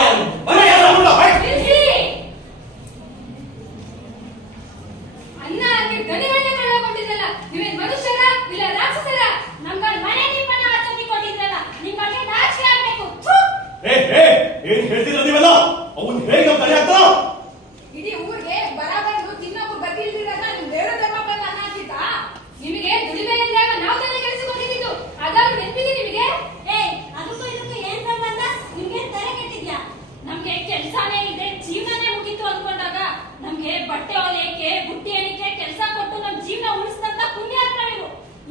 ಅನ್ನ ಹಾಕಿ ಗಡಿಗಟ್ಟೆ ಕೊಟ್ಟಿದ್ರಲ್ಲ, ನೀವೇನ್ ಮನುಷ್ಯರ ಇಲ್ಲ ರಾಕ್ಷಸರ? ನಮ್ಗಳ ಮನೆ ನಿಮ್ಮನ್ನ ಹಚ್ಚಿ ಕೊಟ್ಟಿದ್ರಲ್ಲ, ನಿಮ್ ಬಗ್ಗೆ ನಾಚಿಕೆ ಆಗ್ಬೇಕು. ಏನ್ ಹೇಳ್ತಿದ್ರ ನೀವೆಲ್ಲ? ಅವನ್ ಹೇಗೆ ನಮ್ ತಲೆ ಆಗ್ತಾರ? ಇಡೀ ಊರಿಗೆ ಬರ ಬಂದು ತಿನ್ನೋಕು ಗತಿ ಇಲ್ದಿರಾಗ ನಿಮ್ ಬೇರೆ ಧರ್ಮ ಬಂದ ಅನ್ನ ಹಾಕಿದ್ದ. ನಿಮಗೆ ದುಡಿಮೆ ಇಲ್ದಾಗ ನಾವು ತಾನೇ ಕೆಲಸಕ್ಕೆ ಅದಾದ್ರೂ ನೆನಪಿದೆ ನಿಮಗೆ? ಅದಕ್ಕೂ ಇದಕ್ಕೂ ಏನ್ ಸಂಬಂಧ? ನಿಮ್ಗೆ ತಲೆ ಕೆಟ್ಟಿದ್ಯಾ? ನಮ್ಗೆ ಕೆಲಸನೇ ಇದೆ, ಜೀವನನೇ ಮುಗೀತು ಅನ್ಕೊಂಡಾಗ ನಮ್ಗೆ ಬಟ್ಟೆ ಹೊಲಿಯಕ್ಕೆ, ಬುಟ್ಟಿ ಎಣಿಕೆ ಕೆಲಸ ಕೊಟ್ಟು ನಮ್ ಜೀವನ ಉಳಿಸಿದಂತ ಪುಣ್ಯಾತ್ಮ ನೀವು.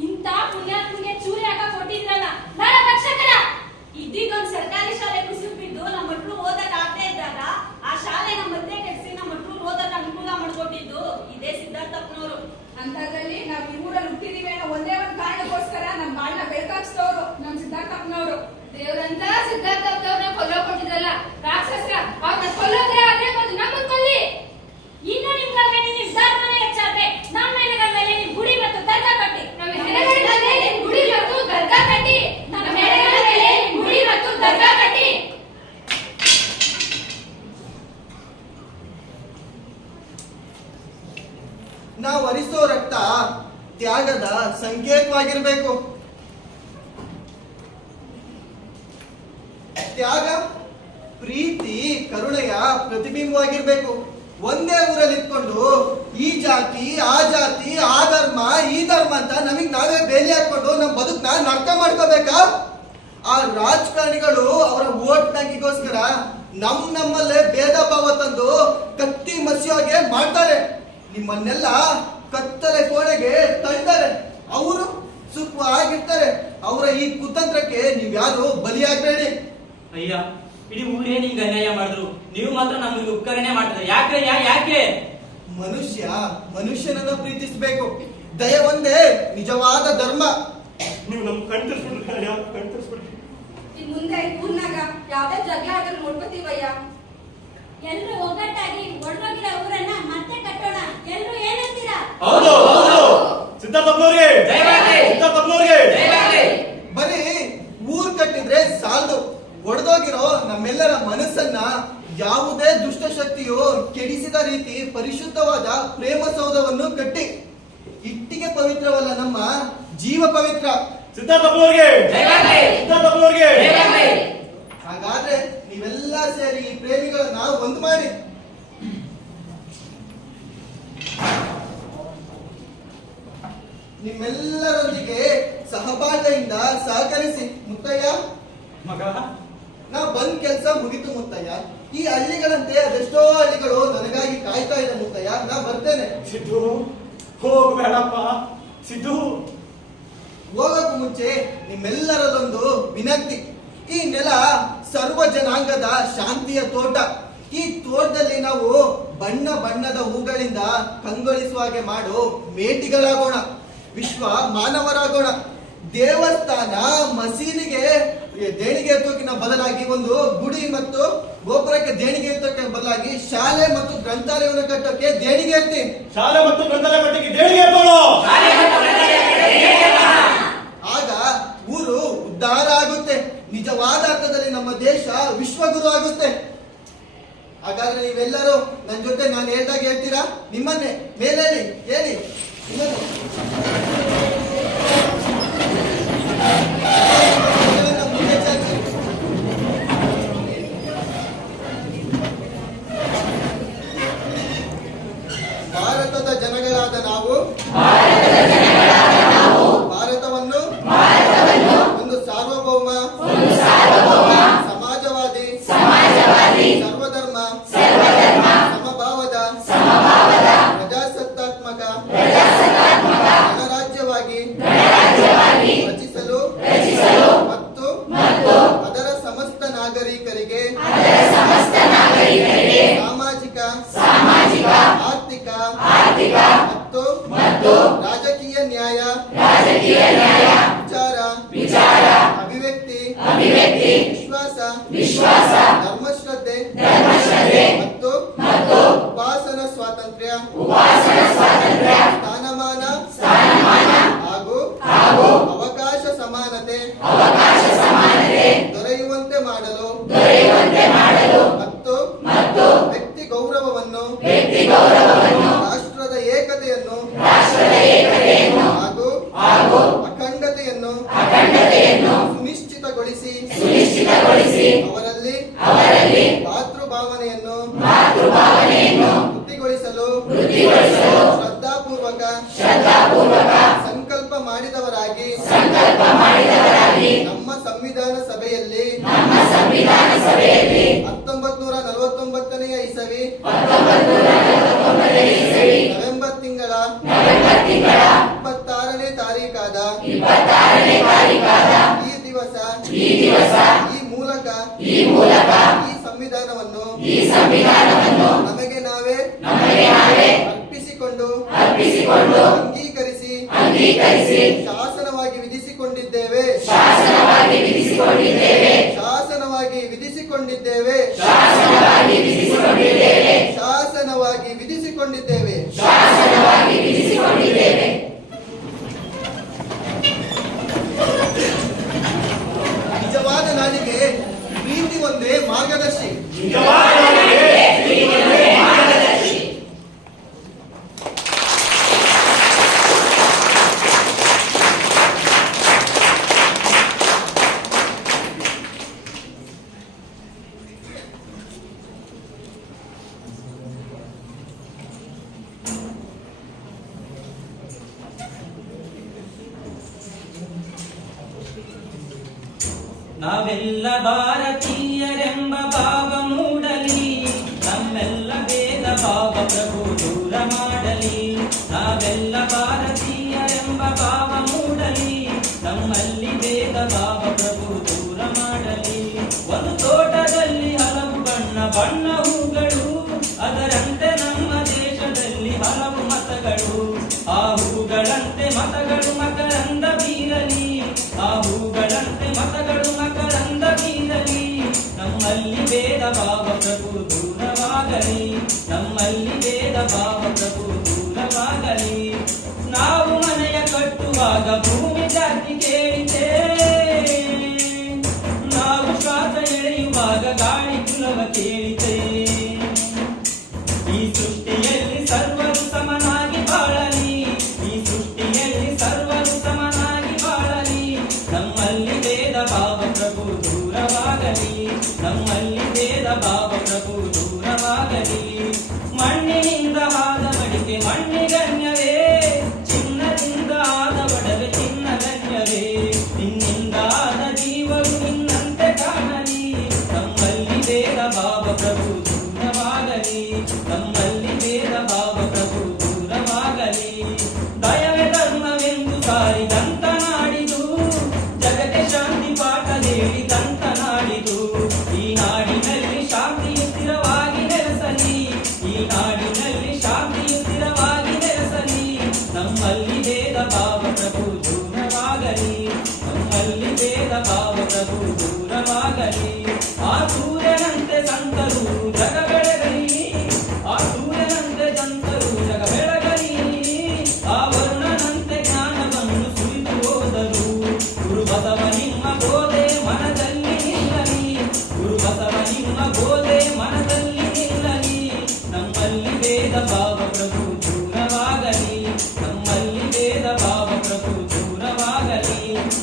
ಇಂಥ ಪುಣ್ಯಾತ್ಮಗೆ ಚೂರಿ ಹಾಕ ಕೊಟ್ಟಿದ್ರಲ್ಲ ನರ ರಕ್ಷಕರ. ಇದೀಗೊಂದ್ ಸರ್ಕಾರಿ ಶಾಲೆ ಕುಸಿದು ಬಿದ್ದು ನಮ್ಮ ಮಕ್ಕಳು ಓದಕ್ ಆಗ್ತಾ ಇದ್ದಾಗ ಆ ಶಾಲೆ ನಮ್ಮ ಮಧ್ಯೆ ಕೆಡಿಸಿ ನಮ್ಮ ಮಕ್ಕಳು ಓದಕ್ ಅನುಕೂಲ ಮಾಡ್ಕೊಟ್ಟಿದ್ದು ಇದೇ ಸಿದ್ಧಾರ್ಥಪ್ಪನವರು. ಅಂತದ್ರಲ್ಲಿ ನಾವ್ ಈ ಊರಲ್ಲಿ ಹುಟ್ಟಿದೀವಿ ಅನ್ನೋ ಒಂದೇ ಒಂದ್ ಕಾರಣಕ್ಕೋಸ್ಕರ ನಮ್ ಬಾಳ್ನ ಬೆಳಕಾಗ್ಸೋರು ನಮ್ ಸಿದ್ಧಾರ್ಥಪ್ಪನವರು. ದೇವ್ರಂತ ಸಿದ್ಧಾರ್ಥಪ್ಪನವ್ರನ್ನ ಕೊಲ್ಲೋ ಕೊಟ್ಟಿದ್ರಲ್ಲ ರಾಕ್ಷಸ, ಅವ್ರನ್ನ ಕೊಲ್ಲೋದ್ರೆ ಆದ್ರೆ ಒಂದು ನಮ್ಮನ್ ಕೊಲ್ಲಿ. ಇನ್ನು ನಿಮ್ಗಳ ಮೇಲೆ ನಿರ್ಧಾರನ ಹೆಚ್ಚಾದ್ರೆ ನಮ್ಮ ಹೆಣಗಳ ಮೇಲೆ ನಿಮ್ ಗುಡಿ ಮತ್ತು ದರ್ಗಾ ಕಟ್ಟಿ. ನಮ್ಮ ಹೆಣಗಳ ಮೇಲೆ ನಿಮ್ ಗುಡಿ ಮತ್ತು ದರ್ಗಾ ಕಟ್ಟಿ. ನಮ್ಮ ಹೆಣಗಳ ಮೇಲೆ ನಿಮ್ ಗುಡಿ ಮತ್ತು ದರ್ಗಾ ಕಟ್ಟಿ. ನಾವು ಹರಿಸೋ ರಕ್ತ ತ್ಯಾಗದ ಸಂಕೇತವಾಗಿರ್ಬೇಕು. ತ್ಯಾಗ ಪ್ರೀತಿ ಕರುಣೆಯ ಪ್ರತಿಬಿಂಬವಾಗಿರ್ಬೇಕು. ಒಂದೇ ಊರಲ್ಲಿ ಇಟ್ಕೊಂಡು ಈ ಜಾತಿ ಆ ಜಾತಿ ಆ ಧರ್ಮ ಈ ಧರ್ಮ ಅಂತ ನಮಗ್ ನಾವೇ ಬೇಲಿ ಹಾಕೊಂಡು ನಮ್ ಬದುಕ್ನ ನರ್ಕ ಮಾಡ್ಕೋಬೇಕಾ? ಆ ರಾಜಕಾರಣಿಗಳು ಅವರ ವೋಟ್ ಬ್ಯಾಂಕಿಗೋಸ್ಕರ ನಮ್ಮಲ್ಲೇ ಭೇದ ಭಾವ ತಂದು ಕತ್ತಿ ಮಸಿಯೋಗೆ ಮಾಡ್ತಾರೆ. ನಿಮ್ಮನ್ನೆಲ್ಲ ಕತ್ತಲೆ ಕೋಣೆಗೆ ತಳ್ತಾರೆ. ಅವರು ಸುಖವಾಗಿರ್ತಾರೆ. ಅವರ ಈ ಕುತಂತ್ರಕ್ಕೆ ನೀವ್ಯಾರು ಬಲಿಯಾಗಬೇಡಿ. ಅಯ್ಯ, ಇಡೀ ಊರೇ ನಿಮ್ಗೆ ಅನ್ಯಾಯ ಮಾಡಿದ್ರು, ನೀವು ಮಾತ್ರ ನಮಗೆ ಉಪಕರಣೆ ಮಾಡ್ತಾರೆ. ಯಾಕೆ ಯಾಕೆ? ಮನುಷ್ಯನನ್ನ ಪ್ರೀತಿಸಬೇಕು. ದಯ ಒಂದೇ ನಿಜವಾದ ಧರ್ಮ. ನೀವು ನಮ್ ಕಣ್ತರಿಸ್ಬಿಡ್ರಿ, ಕಣ್ತರಿಸ್ಬಿಡ್ರಿ. ಇನ್ ಮುಂದೆ ಊರ್ನಾಗ ಯಾವ್ದೇ ಜಗಳ ಆದ್ರೆ ನೋಡ್ಕೋತೀವಯ್ಯ. ಎಲ್ರು ಒಗ್ಗಟ್ಟಾಗಿ ಒಡಲೋಗಿರೋ ಊರನ್ನ ಮತ್ತೆ ಕಟ್ಟೋಣ. ಎಲ್ರು ಏನಂತೀರಾ? ಹೌದು ಹೌದು. ಸಿದ್ಧಾರ್ಥಪ್ಪನವ್ರಿಗೆ ಜಯವಾಗಲಿ. ಸಿದ್ಧಾರ್ಥಪ್ಪನವ್ರಿಗೆ ಜಯವಾಗಲಿ. ಬರೀ ಊರ್ ಕಟ್ಟಿದ್ರೆ ಸಾಲದು. ಒಡೆದೋಗಿರೋ ನಮ್ಮೆಲ್ಲರ ಮನಸ್ಸನ್ನ ಯಾವುದೇ ದುಷ್ಟಶಕ್ತಿಯು ಕೆಡಿಸಿದ ರೀತಿ ಪರಿಶುದ್ಧವಾದ ಪ್ರೇಮ ಸೌಧವನ್ನು ಕಟ್ಟಿ. ಇಟ್ಟಿಗೆ ಪವಿತ್ರವಲ್ಲ, ನಮ್ಮ ಜೀವ ಪವಿತ್ರ. ಸಿದ್ಧಾರ್ಥಪ್ಪನವ್ರಿಗೆ ಜಯವಾಗಲಿ. ಸಿದ್ಧಾರ್ಥಪ್ಪನವ್ರಿಗೆ ಜಯವಾಗಲಿ. ಹಾಗಾದ್ರೆ ನೀವೆಲ್ಲ ಸೇರಿ ಈ ಪ್ರೇಮಿಗಳನ್ನ ಒಂದು ಮಾಡಿ. ನಿಮ್ಮೆಲ್ಲರೊಂದಿಗೆ ಸಹಬಾಳ್ವೆಯಿಂದ ಸಹಕರಿಸಿ. ಮುತ್ತಯ್ಯ, ಮಗ, ನಾ ಬಂದ್ ಕೆಲ್ಸ ಮುಗಿತು ಮುತ್ತಯ್ಯ. ಈ ಹಳ್ಳಿಗಳಂತೆ ಅದೆಷ್ಟೋ ಹಳ್ಳಿಗಳು ನನಗಾಗಿ ಕಾಯ್ತಾ ಇದೆ ಮುತ್ತಯ್ಯ. ನಾ ಬರ್ತೇನೆ. ಸಿದ್ದು ಹೋಗ್ಬೇಡಪ್ಪ. ಸಿದ್ದು, ಹೋಗಕ್ಕೂ ಮುಂಚೆ ನಿಮ್ಮೆಲ್ಲರಲ್ಲೊಂದು ವಿನಂತಿ. ಈ ನೆಲ ಸರ್ವ ಜನಾಂಗದ ಶಾಂತಿಯ ತೋಟ. ಈ ತೋಟದಲ್ಲಿ ನಾವು ಬಣ್ಣ ಬಣ್ಣದ ಹೂಗಳಿಂದ ಕಂಗೊಳಿಸುವ ಹಾಗೆ ಮಾಡೋ ಮೇಟಿಗಳಾಗೋಣ. ವಿಶ್ವ ಮಾನವರಾಗೋಣ. ದೇವಸ್ಥಾನ ಮಸೀದಿಗೆ ದೇಣಿಗೆ ಎತ್ತೋಕಿನ ಬದಲಾಗಿ ಒಂದು ಗುಡಿ ಮತ್ತು ಗೋಪುರಕ್ಕೆ ದೇಣಿಗೆ ಎತ್ತೋಕೆ ಬದಲಾಗಿ ಶಾಲೆ ಮತ್ತು ಗ್ರಂಥಾಲಯವನ್ನು ಕಟ್ಟೋಕೆ ದೇಣಿಗೆ ಎತ್ತಿ. ಶಾಲೆ ಮತ್ತು ಗ್ರಂಥಾಲಯ ಕಟ್ಟಿಗೆ ದೇಣಿಗೆ ಎತ್ತೋಣ. ಆಗ ಊರು ಉದ್ಧಾರ ಆಗುತ್ತೆ. ನಿಜವಾದ ಅರ್ಥದಲ್ಲಿ ನಮ್ಮ ದೇಶ ವಿಶ್ವಗುರು ಆಗುತ್ತೆ. ಹಾಗಾದ್ರೆ ನೀವೆಲ್ಲರೂ ನನ್ನ ಜೊತೆ ನಾನು ಹೇಳ್ದಾಗ ಹೇಳ್ತೀರಾ? ನಿಮ್ಮನ್ನೇ ಮೇಲೇಳಿ ಹೇಳಿ. ಮುಂದೆ ಚಾಚಿ. ಭಾರತದ ಜನಗಳಾದ ನಾವು ಭಾರತವನ್ನು ಒಂದು ಸಾರ್ವಭೌಮ ಸಮಾಜವಾದಿ ಸರ್ವಧರ್ಮ ಸಮಭಾವ ಭಾವನೆಯನ್ನು ವೃದ್ಧಿಗೊಳಿಸಲು ಶ್ರದ್ಧಾಪೂರ್ವಕ ಸಂಕಲ್ಪ ಮಾಡಿದವರಾಗಿ ನಮ್ಮ ಸಂವಿಧಾನ ಸಭೆಯಲ್ಲಿ 1949ನೇ ಇಸವಿ ನವೆಂಬರ್ ತಿಂಗಳ 26ನೇ ತಾರೀಕಾದ ಈ ದಿವಸ ಈ ಮೂಲಕ ಈ ಸಂವಿಧಾನವನ್ನು ನಮಗೆ ನಾವೇ ಅರ್ಪಿಸಿಕೊಂಡು ಅಂಗೀಕರಿಸಿ ಶಾಸನವಾಗಿ ವಿಧಿಸಿಕೊಂಡಿದ್ದೇವೆ ಶಾಸನವಾಗಿ ವಿಧಿಸಿಕೊಂಡಿದ್ದೇವೆ ನಿಜವಾದ ನಾಡಿಗೆ ಪ್ರೀತಿ ಒಂದೇ ಮಾರ್ಗದರ್ಶಿ. ನಾವೆಲ್ಲ ಭಾರತೀಯರೆಂಬ ಭಾವ ಮೂಡಲಿ, ನಮ್ಮೆಲ್ಲ ಭೇದ ಭಾವ ಪ್ರಭು ದೂರ ಮಾಡಲಿ. ನಾವೆಲ್ಲ ಭಾರತೀಯರೆಂಬ ಭಾವ ಮೂಡಲಿ, ನಮ್ಮಲ್ಲಿ ಭೇದ ಭಾವ ಪ್ರಭು ದೂರ ಮಾಡಲಿ. ಒಂದು ತೋಟದಲ್ಲಿ ಹಲವು ಬಣ್ಣ ಹೂಗಳು, ಅದರಂತೆ ನಮ್ಮ ದೇಶದಲ್ಲಿ ಹಲವು ಮತಗಳು. ಆ ಹೂಗಳಂತೆ ಮತಗಳು ಮಕರಂದ ಬೀರಲಿ, ಆ ಹೂಗಳಂತೆ ಮತಗಳು ಮಕರಂದ ಬೀರಲಿ. ನಮ್ಮಲ್ಲಿ ಭೇದ ಭಾವ ಪ್ರಭು ದೂರವಾಗಲಿ, ನಮ್ಮಲ್ಲಿ ಭೇದ ಭಾವ ಪ್ರಭು ದೂರವಾಗಲಿ. ನಾವು ಮನೆಯ ಕಟ್ಟುವಾಗ ಭೂಮಿ ಜಾತಿ ಕೇಳಿತೆ, ನಾವು ಶ್ವಾಸ ಎಳೆಯುವಾಗ ಗಾಳಿ ಕುಲವ ಕೇಳಿತೆ. ಈ ಸೃಷ್ಟಿಯಲ್ಲಿ ಸರ್ವರು ಸಮನಾಗಿ ಬಾಳಲಿ, ಈ ಸೃಷ್ಟಿಯಲ್ಲಿ ಸರ್ವರು ಸಮನಾಗಿ ಬಾಳಲಿ. ನಮ್ಮಲ್ಲಿ ಭೇದ ಭಾವ ಪ್ರಭು ದೂರವಾಗಲಿ, ನಮ್ಮಲ್ಲಿ ಭೇದ ಭಾವ ಪ್ರಭು ದೂರವಾಗಲಿ. ಮಣ್ಣಿನಿಂದ ಆದ ಮಡಿಕೆ ಮಣ್ಣಿಗಣ್ಯವೇ, ಚಿನ್ನದಿಂದ ಆದ ಒಡವೆ ಚಿನ್ನಗಣ್ಯವೇ. ನಿನ್ನಿಂದ ಆದ ಜೀವರು ನಿನ್ನಂತೆ ಕಾಣಲಿ, ನಮ್ಮಲ್ಲಿ ಭೇದ ಭಾವ ಪ್ರಭು ದೂರವಾಗಲಿ, ನಮ್ಮಲ್ಲಿ ಭೇದ ಭಾವ ಪ್ರಭು ದೂರವಾಗಲಿ. ದಯವೇ ಧರ್ಮವೆಂದು ಸಾರಿದಂತ ನಾಡಿದು, ಜಗಕ್ಕೆ ಶಾಂತಿ ಪಾಠ ಹೇಳಿದಂತ ನಾಡಿದು. ಈ ನಾಡಿನಲ್ಲಿ ಶಾಂತಿಯು ಸ್ಥಿರವಾಗಿ ನೆಲೆಸಲಿ, ಈ ನಾಡಿನಲ್ಲಿ ಶಾಂತಿಯು ಸ್ಥಿರವಾಗಿ ನೆಲೆಸಲಿ. ನಮ್ಮಲ್ಲಿ ಭೇದ ಭಾವ ಪ್ರಭು ದೂರವಾಗಲಿ, ನಮ್ಮಲ್ಲಿ ಭೇದ ಭಾವ ಪ್ರಭು ದೂರವಾಗಲಿ. ಆ ಸೂರ್ಯನಂತೆ ಸಂತರು ಜಗ ಬೆಳಗಲಿ, ಆ ಸೂರ್ಯನಂತೆ ಸಂತರು ಜಗ ಬೆಳಗಲಿ. ಆ ವರುಣನಂತೆ ಜ್ಞಾನವನ್ನು ಸುರಿದು ಹೋದರು, ಗುರು ಬಸವ ನಿಮ್ಮ ಬೋಧೆ ಮನದಲ್ಲಿ ನಿಲ್ಲಲಿ, ಗುರು ಬಸವ ನಿಮ್ಮ ಬೋಧೆ ಮನದಲ್ಲಿ ನಿಲ್ಲಲಿ. ನಮ್ಮಲ್ಲಿ ಭೇದ ಭಾವ ಪ್ರಭು ದೂರವಾಗಲಿ, ನಮ್ಮಲ್ಲಿ ಭೇದ ಭಾವ ಪ್ರಭು ದೂರವಾಗಲಿ.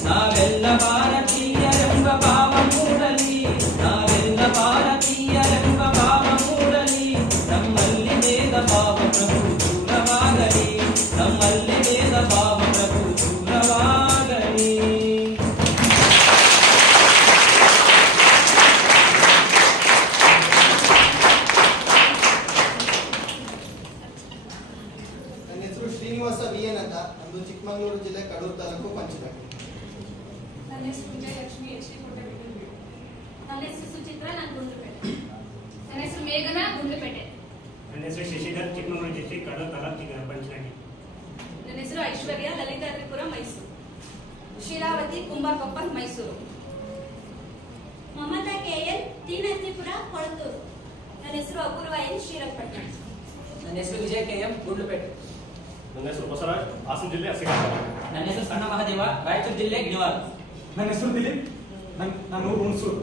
ನಾವೆಲ್ಲ ಭಾರತೀಯರೆಂಬ ಭಾವ ಮೂಡಲಿ, ನಾವೆಲ್ಲ ಭಾರತೀಯರೆಂಬ ಭಾವ ಮೂಡಲಿ. ನಮ್ಮಲ್ಲಿ ಭೇದ ಭಾವ ಪ್ರಭು ದೂರವಾಗಲಿ, ನಮ್ಮಲ್ಲಿ ಭೇದ ಭಾವ ಪ್ರಭು ದೂರವಾಗಲಿ. ನನ್ನ ಹೆಸರು ಶ್ರೀನಿವಾಸ VN ಅಂತ, ನಮ್ದು ಚಿಕ್ಕಮಗಳೂರು ಜಿಲ್ಲೆ ಕಡೂರು ತಾಲೂಕು ಪಂಚದಳ್ಳಿ. ನನ್ನ ಹೆಸರು ವಿಜಯಲಕ್ಷ್ಮಿ HD ಕೋಟೆ. ನನ್ನ ಹೆಸರು ಸುಚಿತ್ರಾ, ನಾನು ಗುಂಡ್ಲುಪೇಟೆ. ನನ್ನ ಹೆಸರು ಮೇಘನಾ, ಗುಂಡ್ಲುಪೇಟೆ. ನನ್ನ ಹೆಸರು ಶಶಿಧರ್, ಚಿಕ್ಕಮಗಳೂರು ಡಿಸ್ಟ್ರಿಕ್ಟ್ ಕಡೂರು ತಾಲೂಕು ಪಂಚನಹಳ್ಳಿ. ನನ್ನ ಹೆಸರು ಐಶ್ವರ್ಯ, ಲಲಿತಾದ್ರಿಪುರ, ಮೈಸೂರು. ಶೀಲಾವತಿ, ಕುಂಬಾರಕೊಪ್ಪಲ್, ಮೈಸೂರು. ಮಮತಾ KL, ತೀನಹಳ್ಳಿಪುರ, ಕೊಳತೂರು. ನನ್ನ ಹೆಸರು ಅಪೂರ್ವ N, ಶ್ರೀರಂಗಪಟ್ಟಣ. ನನ್ನ ಹೆಸರು ವಿಜಯ KM, ಗುಂಡ್ಲುಪೇಟೆ. ನನ್ನ ಹೆಸರು ಬಸವರಾಜ್, ಹಾಸನ ಜಿಲ್ಲೆ ಅರಸೀಕೆರೆ. ನನ್ನ ಹೆಸರು ಸಣ್ಣ ಮಹಾದೇವ, ರಾಯಚೂರು ಜಿಲ್ಲೆ ಗಿಣಿವಾರ. ನನ್ನ ಹೆಸರು ದಿಲೀಪ್, ನಾನು ಹುಣಸೂರು.